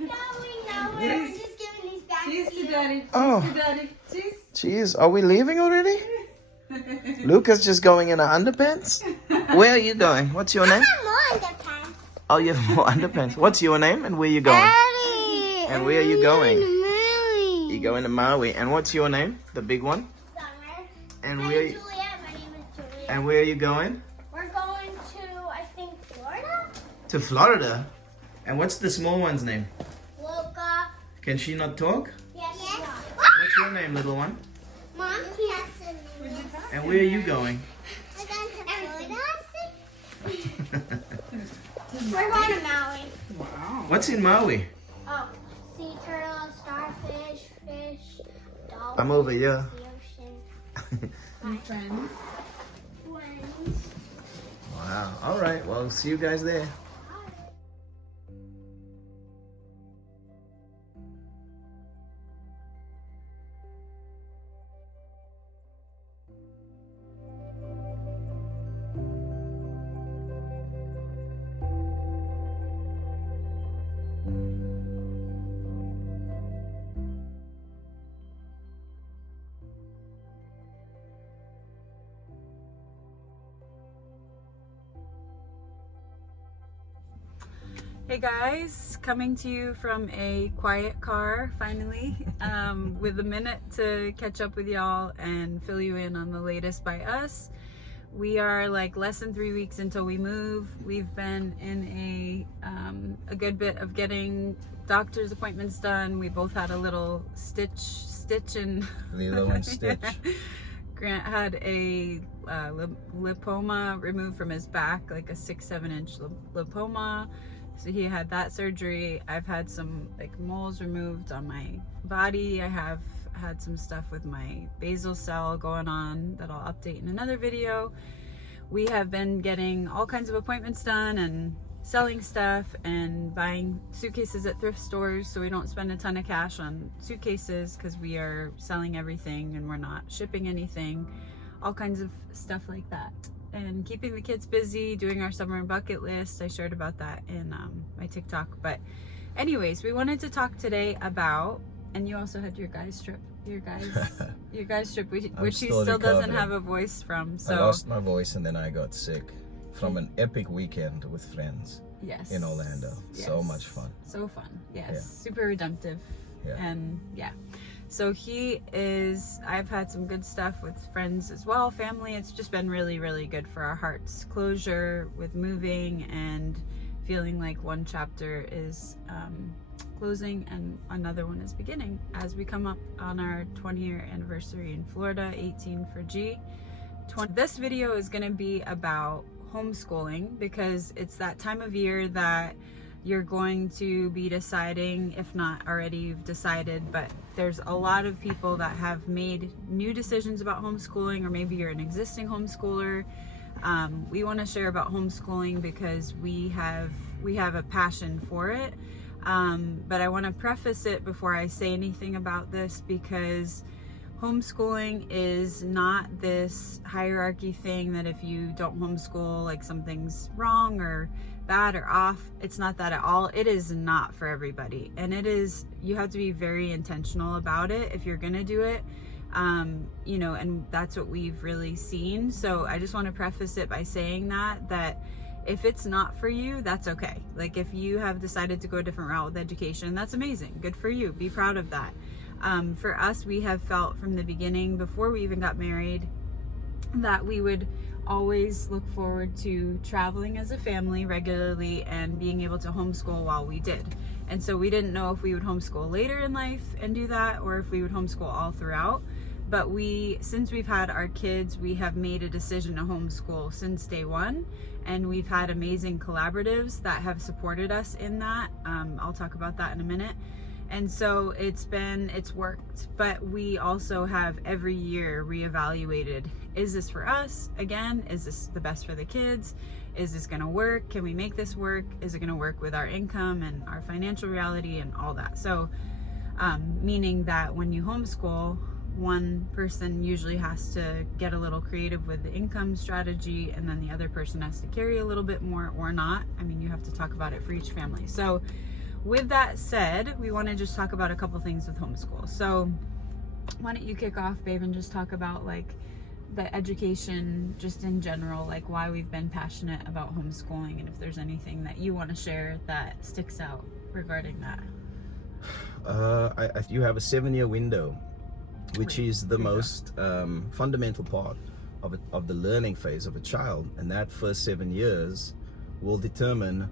No, we're just giving these back Cheese to to you. daddy. Cheese Oh. to daddy. Cheese. Jeez, are we leaving already? Luca's just going in her underpants? Where are you going? What's your name? More underpants. Oh, you have more underpants. What's your name and where are you going? Daddy. And where are you going? Maui. You going to Maui. And what's your name? The big one? Summer. And I'm where Juliet. My name is Juliet. and where are you going? We're going to, I think, Florida? To Florida. And what's the small one's name? Luca. Can she not talk? Yes. What's your name, little one? Mom, yes. And where are you going? We're going to Florida. We're going to Maui. Wow. What's in Maui? Oh, sea turtle, starfish, fish, dolphins. I'm over here. The ocean. My friends. Twins. Wow. All right. Well, see you guys there. Hey guys, coming to you from a quiet car finally, with a minute to catch up with y'all and fill you in on the latest by us. We are like less than 3 weeks until we move. We've been in a good bit of getting doctor's appointments done. We both had a little stitch and Little one stitch. Grant had a lipoma removed from his back, like a 6-7 inch lipoma. So he had that surgery. I've had some like moles removed on my body. I have had some stuff with my basal cell going on that I'll update in another video. We have been getting all kinds of appointments done and selling stuff and buying suitcases at thrift stores so we don't spend a ton of cash on suitcases because we are selling everything and we're not shipping anything. All kinds of stuff like that. And keeping the kids busy, doing our summer bucket list. I shared about that in my TikTok. But anyways, we wanted to talk today about, and you also had your guys trip, your guys trip, which he still doesn't have a voice from. So I lost my voice and then I got sick from an epic weekend with friends yes, in Orlando. So yes. much fun. So fun, yes, Yeah. super redemptive, Yeah. and yeah. So I've had some good stuff with friends as well, family. It's just been really, really good for our hearts. Closure with moving and feeling like one chapter is closing and another one is beginning as we come up on our 20-year anniversary in Florida, 18 for G. This video is going to be about homeschooling because it's that time of year that you're going to be deciding, if not already you've decided, but there's a lot of people that have made new decisions about homeschooling, or maybe you're an existing homeschooler. We want to share about homeschooling because we have a passion for it. But I want to preface it before I say anything about this because homeschooling is not this hierarchy thing that if you don't homeschool, like something's wrong or bad or off. It's not that at all. It is not for everybody. And you have to be very intentional about it if you're going to do it. You know, and that's what we've really seen. So I just want to preface it by saying that if it's not for you, that's okay. Like if you have decided to go a different route with education, that's amazing. Good for you. Be proud of that. For us, we have felt from the beginning, before we even got married, that we would always look forward to traveling as a family regularly and being able to homeschool while we did. And so we didn't know if we would homeschool later in life and do that, or if we would homeschool all throughout. But since we've had our kids, we have made a decision to homeschool since day one. And we've had amazing collaboratives that have supported us in that. I'll talk about that in a minute. And so it's worked, but we also have every year reevaluated, is this for us? Again, is this the best for the kids? Is this gonna work? Can we make this work? Is it gonna work with our income and our financial reality and all that? So, meaning that when you homeschool, one person usually has to get a little creative with the income strategy, and then the other person has to carry a little bit more or not. I mean, you have to talk about it for each family. So with that said, we want to just talk about a couple things with homeschool. So why don't you kick off, babe, and just talk about like the education just in general, like why we've been passionate about homeschooling, and if there's anything that you want to share that sticks out regarding that. You have a 7-year window, which Right. is the most fundamental part of the learning phase of a child, and that first 7 years will determine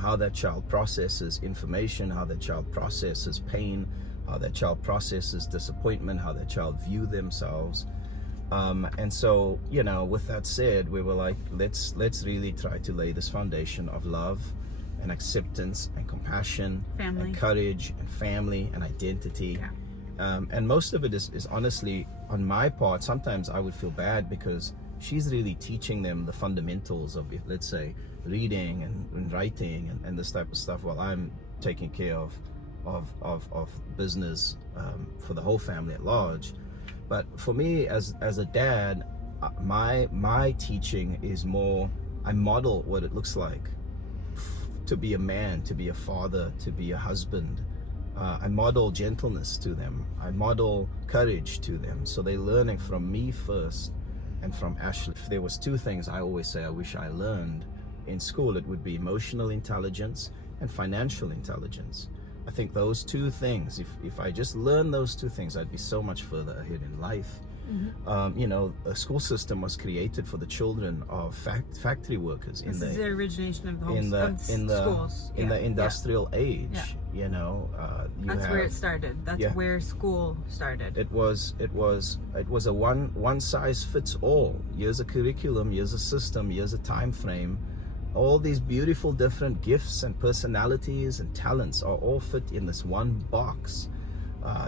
how that child processes information, how that child processes pain, how that child processes disappointment, how that child view themselves. And so, you know, with that said, we were like, let's really try to lay this foundation of love and acceptance and compassion, Family. and courage and family and identity. Yeah. And most of it is honestly on my part. Sometimes I would feel bad because she's really teaching them the fundamentals of, let's say, reading and writing and this type of stuff, while I'm taking care of business for the whole family at large. But for me as a dad, my teaching is more, I model what it looks like to be a man, to be a father, to be a husband. I model gentleness to them. I model courage to them. So they're learning from me first and from Ashley. If there was 2 things I always say I wish I learned in school, it would be emotional intelligence and financial intelligence. I think those 2 things, if I just learned those 2 things, I'd be so much further ahead in life. You know, a school system was created for the children of factory workers This is the origination of the schools. in the industrial age. Yeah. You know, That's where it started. That's Yeah. where school started. It was a one size fits all. Here's a curriculum, here's a system, here's a time frame. All these beautiful different gifts and personalities and talents are all fit in this one box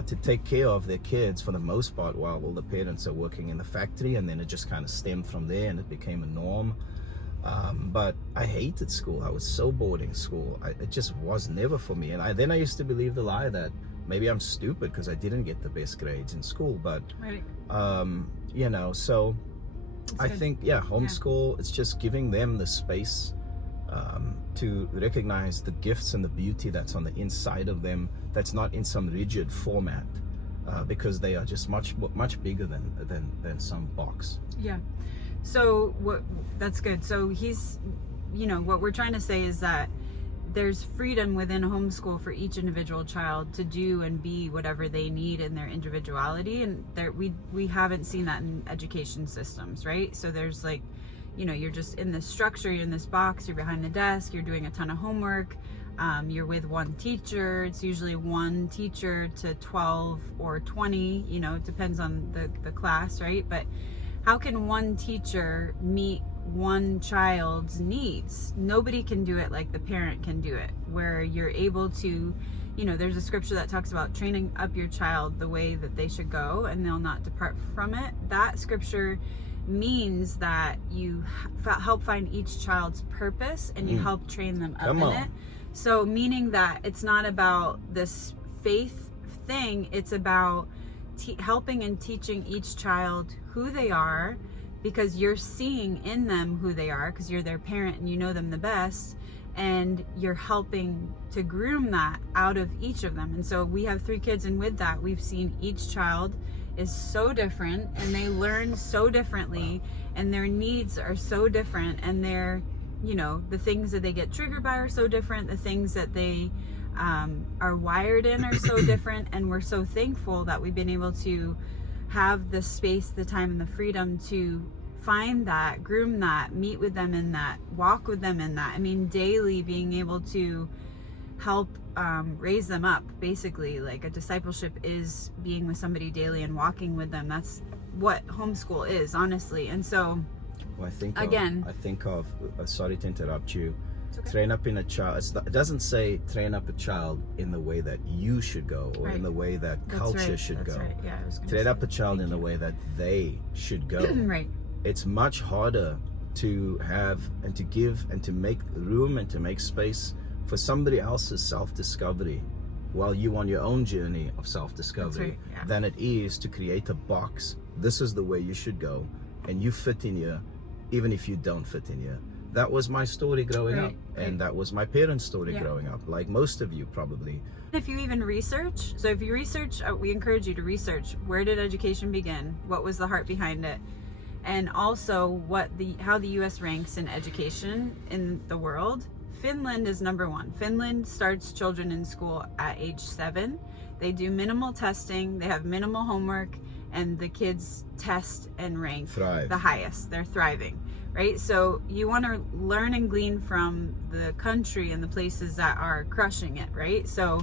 to take care of their kids for the most part, while all the parents are working in the factory, and then it just kind of stemmed from there and it became a norm. But I hated school. I was so bored in school. It just was never for me. And I used to believe the lie that maybe I'm stupid because I didn't get the best grades in school. But Right. you know, so That's I good. think, homeschool, it's just giving them the space to recognize the gifts and the beauty that's on the inside of them, that's not in some rigid format, because they are just much bigger than some box. Yeah. So that's good. So he's, you know, what we're trying to say is that there's freedom within homeschool for each individual child to do and be whatever they need in their individuality, and we haven't seen that in education systems, right? So there's like, you know, you're just in this structure, you're in this box, you're behind the desk, you're doing a ton of homework, you're with one teacher. It's usually one teacher to 12 or 20, you know, it depends on the class, right? But how can one teacher meet one child's needs? Nobody can do it like the parent can do it, where you're able to, you know, there's a scripture that talks about training up your child the way that they should go and they'll not depart from it. That scripture means that you help find each child's purpose and you help train them up in it. So meaning that it's not about this faith thing, it's about helping and teaching each child who they are, because you're seeing in them who they are, because you're their parent and you know them the best, and you're helping to groom that out of each of them. And so we have 3 kids, and with that we've seen each child is so different and they learn so differently and their needs are so different, and their, you know, the things that they get triggered by are so different, the things that they are wired in are so different. And we're so thankful that we've been able to have the space, the time, and the freedom to find that, groom that, meet with them in that, walk with them in that. I mean, daily being able to help raise them up, basically. Like a discipleship is being with somebody daily and walking with them. That's what homeschool is, honestly. And so Well, I think of sorry to interrupt you. okay. Train up in a child. It doesn't say train up a child in the way that you should go, or in the way that culture should go. Right. Yeah, I was gonna Train say up a child thank in the you. way that they should go. Right. It's much harder to have and to give and to make room and to make space for somebody else's self-discovery while you on your own journey of self-discovery, That's right, yeah. than it is to create a box. This is the way you should go, and you fit in here even if you don't fit in here. that was my story growing Right, up, right. and that was my parents' story Yeah. growing up, like most of you probably. If you even research, so if you research, we encourage you to research, where did education begin? What was the heart behind it? And also how the US ranks in education in the world. Finland is number one. Finland starts children in school at age 7. They do minimal testing, they have minimal homework, and the kids test and rank Thrive. the highest. They're thriving, right? So you want to learn and glean from the country and the places that are crushing it, right? So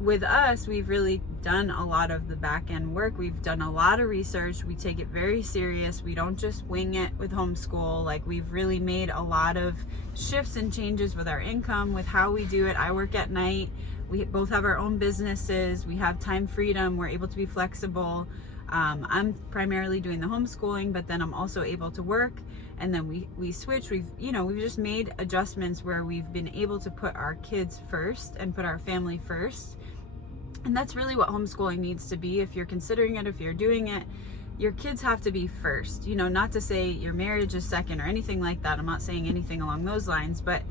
with us, we've really done a lot of the back end work. We've done a lot of research. We take it very serious. We don't just wing it with homeschool. Like, we've really made a lot of shifts and changes with our income, with how we do it. I work at night. We both have our own businesses. We have time freedom. We're able to be flexible. I'm primarily doing the homeschooling, but then I'm also able to work. And then we switch. We've just made adjustments where we've been able to put our kids first and put our family first. And that's really what homeschooling needs to be. If you're considering it, if you're doing it, your kids have to be first. Not to say your marriage is second or anything like that. I'm not saying anything along those lines, but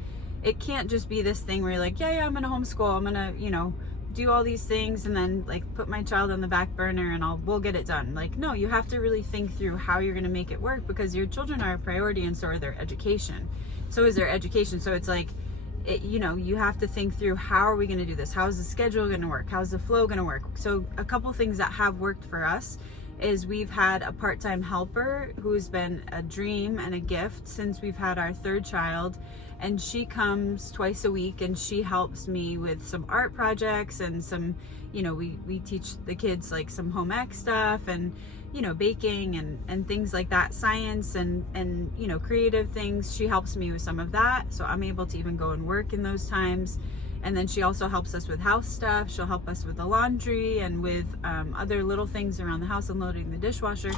it can't just be this thing where you're like, yeah, I'm gonna homeschool. I'm gonna, do all these things and then like put my child on the back burner and we'll get it done. Like, no, you have to really think through how you're gonna make it work, because your children are a priority and so are their education. So is their education. So it's like, you have to think through, how are we going to do this? How is the schedule going to work? How's the flow going to work? So a couple things that have worked for us is we've had a part-time helper who's been a dream and a gift since we've had our 3rd child. And she comes twice a week and she helps me with some art projects and some, we teach the kids like some home ec stuff and, baking and things like that, science and creative things. She helps me with some of that. So I'm able to even go and work in those times. And then she also helps us with house stuff. She'll help us with the laundry and with other little things around the house, unloading the dishwasher.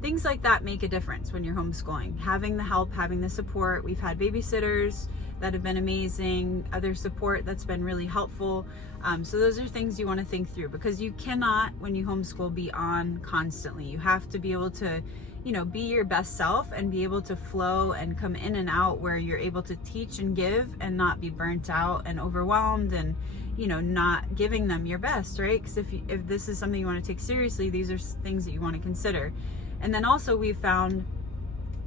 Things like that make a difference when you're homeschooling. Having the help, having the support. We've had babysitters that have been amazing, other support that's been really helpful. So those are things you want to think through, because you cannot, when you homeschool, be on constantly. You have to be able to, be your best self and be able to flow and come in and out where you're able to teach and give and not be burnt out and overwhelmed and, not giving them your best, right? Because if this is something you want to take seriously, these are things that you want to consider. And then also we've found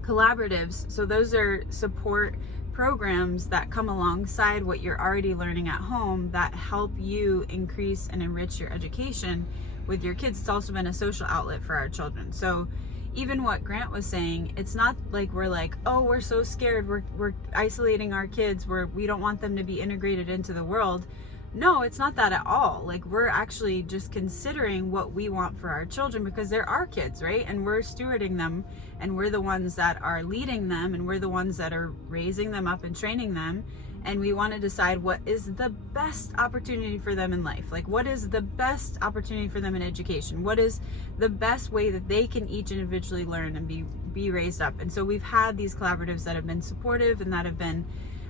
collaboratives. So those are support programs that come alongside what you're already learning at home that help you increase and enrich your education with your kids. It's also been a social outlet for our children. So even what Grant was saying, it's not like we're like, oh, we're so scared, we're isolating our kids, we don't want them to be integrated into the world. No, it's not that at all. Like, we're actually just considering what we want for our children, because they're our kids, right? And we're stewarding them, and we're the ones that are leading them, and we're the ones that are raising them up and training them. And we want to decide what is the best opportunity for them in life. Like, what is the best opportunity for them in education? What is the best way that they can each individually learn and be raised up? And so we've had these collaboratives that have been supportive and that have been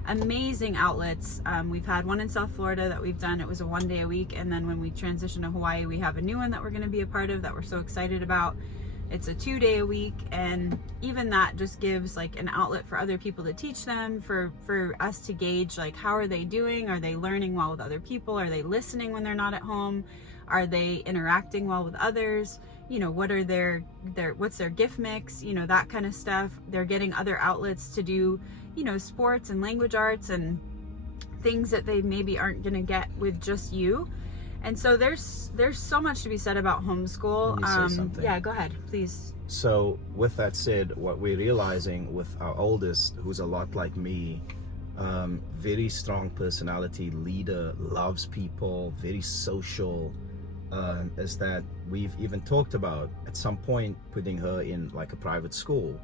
amazing outlets. We've had one in South Florida that we've done. It was a 1 day a week. And then when we transition to Hawaii, we have a new one that we're going to be a part of that we're so excited about. It's a 2 day a week. And even that just gives like an outlet for other people to teach them, for us to gauge, like, how are they doing? Are they learning well with other people? Are they listening when they're not at home? Are they interacting well with others? What are what's their gift mix? That kind of stuff. They're getting other outlets to do, sports and language arts and things that they maybe aren't going to get with just you. And so there's so much to be said about homeschool. Let me say something. Yeah, go ahead, please. So with that said, what we're realizing with our oldest, who's a lot like me, very strong personality, leader, loves people, very social, is that we've even talked about at some point putting her in like a private school,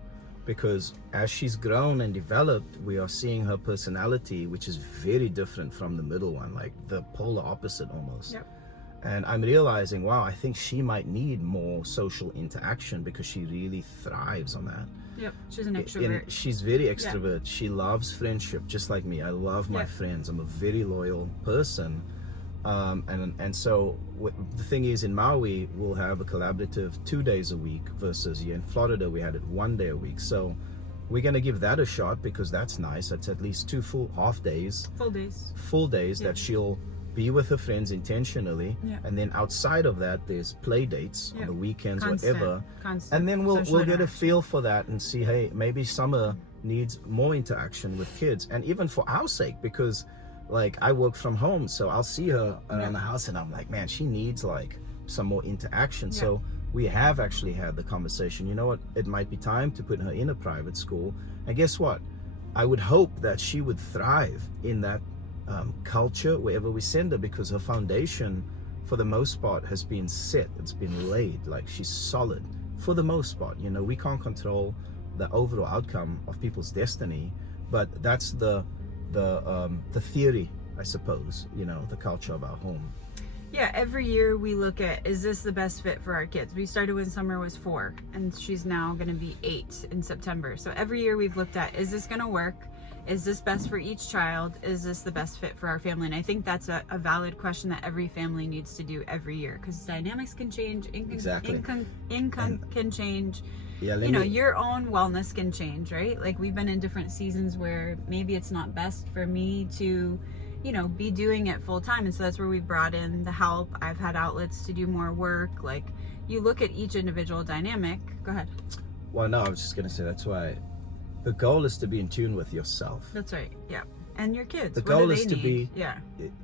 because as she's grown and developed, we are seeing her personality, which is very different from the middle one, like the polar opposite almost. Yep. And I'm realizing, wow, I think she might need more social interaction, because she really thrives on that. Yep, she's an extrovert. She's very extrovert. Yeah. She loves friendship, just like me. I love my friends. I'm a very loyal person. And so the thing is, in Maui, we'll have a collaborative 2 days a week, versus here in Florida, we had it 1 day a week. So we're going to give that a shot because that's nice. That's at least 2 full half days, full days Yeah. that she'll be with her friends intentionally. Yeah. And then outside of that, there's play dates Yeah. on the weekends, Constant, whatever. constant And then we'll social get a interaction. feel for that and see, hey, maybe Summer needs more interaction with kids, and even for our sake, because like I work from home, so I'll see her around the house and I'm like, man, she needs like some more interaction. Yeah. So we have actually had the conversation, you know what, it might be time to put her in a private school. And guess what, I would hope that she would thrive in that culture wherever we send her, because her foundation for the most part has been set, it's been laid, like she's solid for the most part. You know, we can't control the overall outcome of people's destiny, but that's the theory, I suppose, you know, the culture of our home. Yeah, every year we look at, is this the best fit for our kids? We started when Summer was 4 and she's now going to be 8 in September. So every year we've looked at, is this going to work? Is this best for each child? Is this the best fit for our family? And I think that's a valid question that every family needs to do every year, because dynamics can change, Exactly. income can change. Yeah, You know, your own wellness can change, right? Like we've been in different seasons where maybe it's not best for me to, you know, be doing it full time. And so that's where we brought in the help. I've had outlets to do more work. Like you look at each individual dynamic. Go ahead. Well, no, I was just going to say, that's why the goal is to be in tune with yourself. That's right. Yeah. And your kids. The What do goal they is to need? be, Yeah.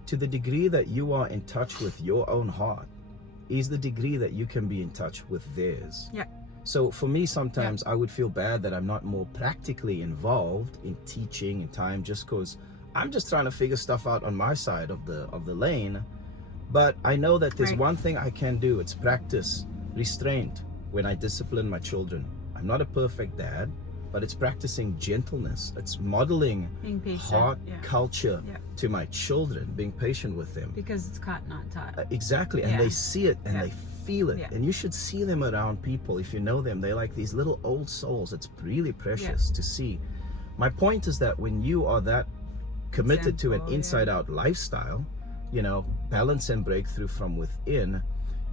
to the degree that you are in touch with your own heart, is the degree that you can be in touch with theirs. Yeah. So for me, sometimes I would feel bad that I'm not more practically involved in teaching in time, just because I'm just trying to figure stuff out on my side of the lane. But I know that there's Right. one thing I can do. It's practice restraint when I discipline my children. I'm not a perfect dad, but it's practicing gentleness. It's modeling Being patient. heart Yeah. culture Yeah. to my children, being patient with them. Because it's caught, not taught. Exactly, and Yeah. they see it and Yeah. they feel it. Yeah. And you should see them around people. If you know them, they're like these little old souls. It's really precious to see. My point is that when you are that committed to an Example, yeah. inside-out lifestyle, you know, balance and breakthrough from within,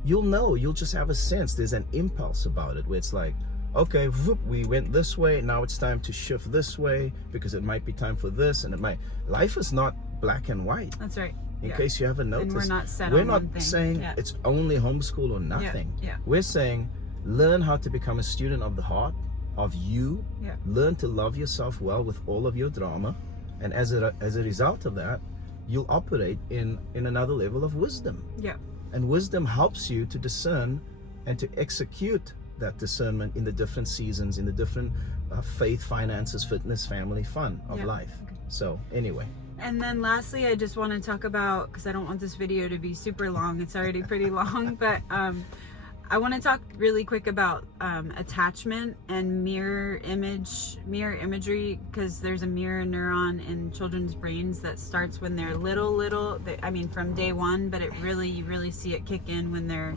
you'll just have a sense. There's an impulse about it where it's like, okay, whoop, we went this way, now it's time to shift this way because it might be time for this, and life is not black and white. That's right. In case you haven't noticed, And we're not set we're on not one thing. saying Yeah. it's only homeschool or nothing. Yeah. We're saying learn how to become a student of the heart, of you. Yeah. Learn to love yourself well with all of your drama, and as a result of that, you'll operate in another level of wisdom. Yeah. And wisdom helps you to discern and to execute that discernment in the different seasons, in the different faith, finances, fitness, family, fun of Yeah. life. So anyway. And then lastly, I just want to talk about, because I don't want this video to be super long, it's already pretty long, but I want to talk really quick about attachment and mirror imagery, because there's a mirror neuron in children's brains that starts when they're little, I mean from day one, but you really see it kick in when they're,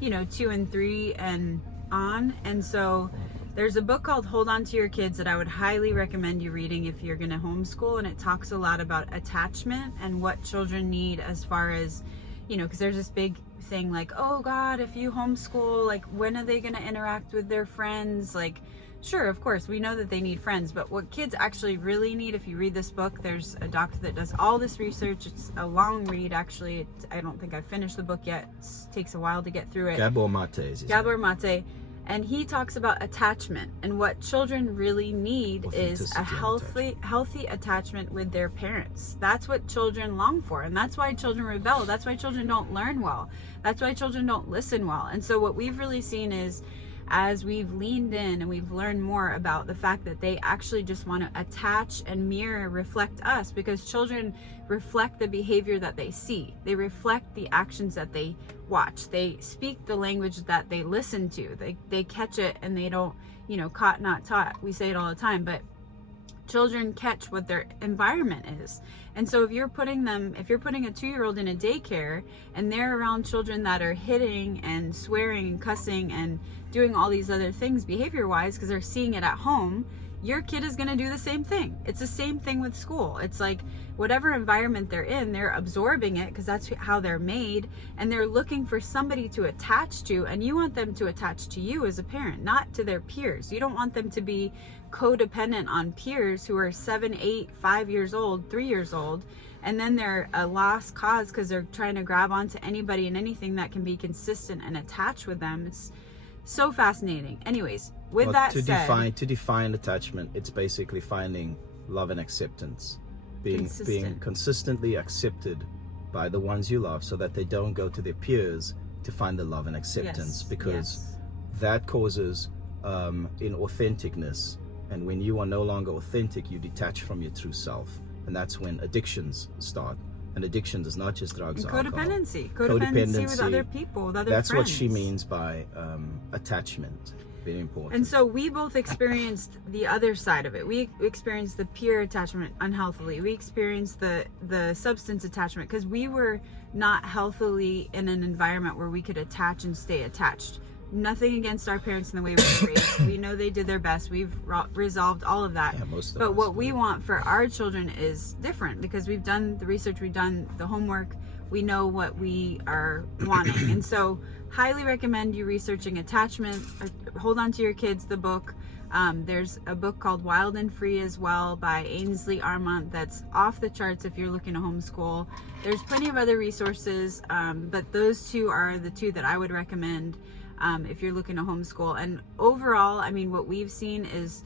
2 and 3 and on. And so there's a book called Hold On to Your Kids that I would highly recommend you reading if you're going to homeschool, and it talks a lot about attachment and what children need as far as, because there's this big thing like, oh God, if you homeschool, like when are they going to interact with their friends? Like, sure, of course, we know that they need friends, but what kids actually really need, if you read this book, there's a doctor that does all this research. It's a long read, actually. I don't think I've finished the book yet. It takes a while to get through it. Gabor Mate. Gabor Mate. And he talks about attachment, and what children really need is a healthy attachment with their parents. That's what children long for, and that's why children rebel. That's why children don't learn well. That's why children don't listen well. And so what we've really seen is, as we've leaned in and we've learned more about the fact that they actually just want to attach and reflect us, because children reflect the behavior that they see. They reflect the actions that they watch. They speak the language that they listen to. They catch it, and they don't, caught not taught. We say it all the time, but children catch what their environment is. And so if you're putting a 2-year-old in a daycare and they're around children that are hitting and swearing and cussing and doing all these other things behavior wise because they're seeing it at home, your kid is going to do the same thing. It's the same thing with school. It's like whatever environment they're in, they're absorbing it because that's how they're made, and they're looking for somebody to attach to, and you want them to attach to you as a parent, not to their peers. You don't want them to be codependent on peers who are 7, 8, 5 years old, 3 years old, and then they're a lost cause because they're trying to grab onto anybody and anything that can be consistent and attach with them. It's so fascinating. Anyways, with that said, to define attachment, it's basically finding love and acceptance, being consistently accepted by the ones you love, so that they don't go to their peers to find the love and acceptance, because that causes inauthenticness, and when you are no longer authentic, you detach from your true self, and that's when addictions start. And addiction is not just drugs or alcohol. Codependency with other people, with other that's friends. What she means by attachment. Very important. And so we both experienced the other side of it. We experienced the peer attachment unhealthily. We experienced the substance attachment because we were not healthily in an environment where we could attach and stay attached. Nothing against our parents and the way we were raised. We know they did their best. We've resolved all of that. Yeah, most of but us what do. we want for our children is different, because we've done the research, we've done the homework, we know what we are wanting. And so highly recommend you researching attachment. Hold On to Your Kids, the book. There's a book called Wild and Free as well by Ainsley Armont that's off the charts if you're looking to homeschool. There's plenty of other resources, but those two are the two that I would recommend if you're looking to homeschool. And overall, I mean, what we've seen is,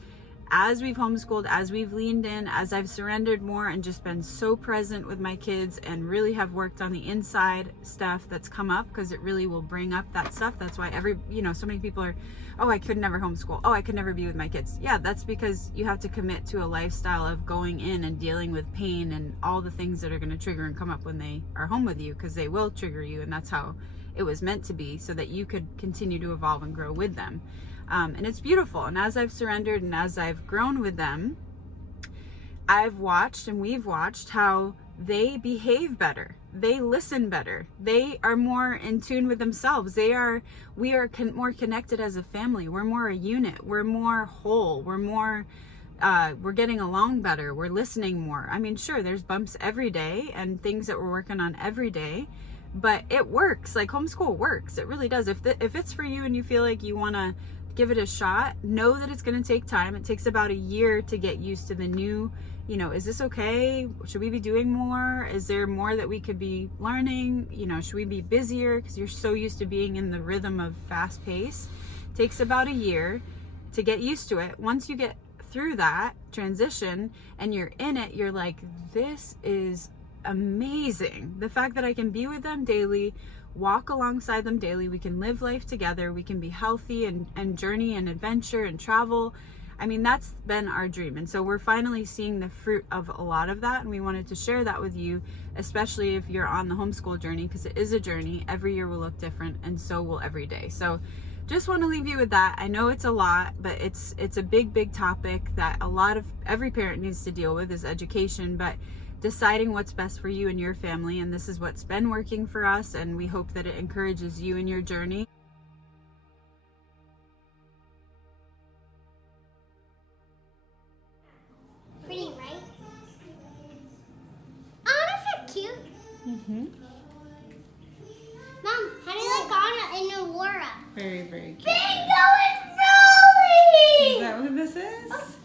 as we've homeschooled, as we've leaned in, as I've surrendered more and just been so present with my kids and really have worked on the inside stuff that's come up, because it really will bring up that stuff. That's why so many people are, oh, I could never homeschool. Oh, I could never be with my kids. Yeah, that's because you have to commit to a lifestyle of going in and dealing with pain and all the things that are going to trigger and come up when they are home with you, because they will trigger you, and that's how it was meant to be, so that you could continue to evolve and grow with them. And it's beautiful. And as I've surrendered and as I've grown with them, I've watched, and we've watched, how they behave better. They listen better. They are more in tune with themselves. We are more connected as a family. We're more a unit. We're more whole. We're getting along better. We're listening more. I mean, sure, there's bumps every day and things that we're working on every day, but it works. Like, homeschool works. It really does. If it's for you and you feel like you want to give it a shot, know that it's going to take time. It takes about a year to get used to the new, is this okay? Should we be doing more? Is there more that we could be learning? Should we be busier? Because you're so used to being in the rhythm of fast pace. It takes about a year to get used to it. Once you get through that transition and you're in it, you're like, this is amazing. The fact that I can be with them daily, walk alongside them daily, we can live life together, we can be healthy and journey and adventure and travel. I mean, that's been our dream. And so we're finally seeing the fruit of a lot of that, and we wanted to share that with you, especially if you're on the homeschool journey, because it is a journey. Every year will look different, and so will every day. So just want to leave you with that. I know it's a lot, but it's a big topic that every parent needs to deal with, is education, but deciding what's best for you and your family. And this is what's been working for us, and we hope that it encourages you in your journey. Pretty, right? Oh, these are cute. Mm-hmm. Mom, how do you like Anna and Aurora? Very, very cute. Bingo and Rolly! Is that what this is?